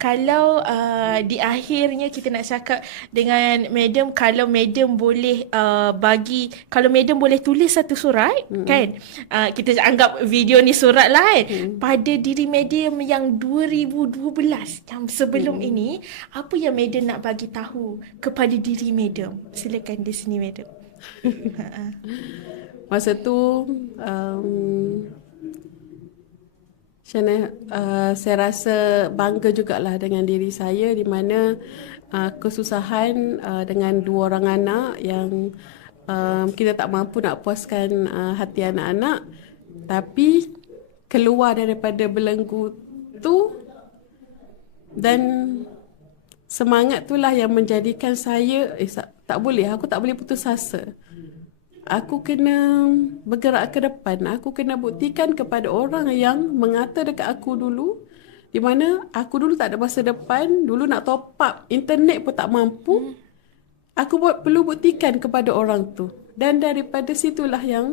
Kalau di akhirnya kita nak cakap dengan madam, kalau madam boleh kalau madam boleh tulis satu surat, kan? Kita anggap video ni surat lah kan. Pada diri madam yang 2012, yang sebelum ini, apa yang madam nak bagi tahu kepada diri madam? Silakan di sini madam. Masa tu saya rasa bangga jugalah dengan diri saya, di mana kesusahan dengan dua orang anak yang kita tak mampu nak puaskan hati anak-anak, tapi keluar daripada belenggu tu, dan semangat itulah yang menjadikan saya aku tak boleh putus asa. Aku kena bergerak ke depan. Aku kena buktikan kepada orang yang mengata dekat aku dulu, di mana aku dulu tak ada masa depan, dulu nak top up internet pun tak mampu. Aku perlu buktikan kepada orang tu. Dan daripada situlah yang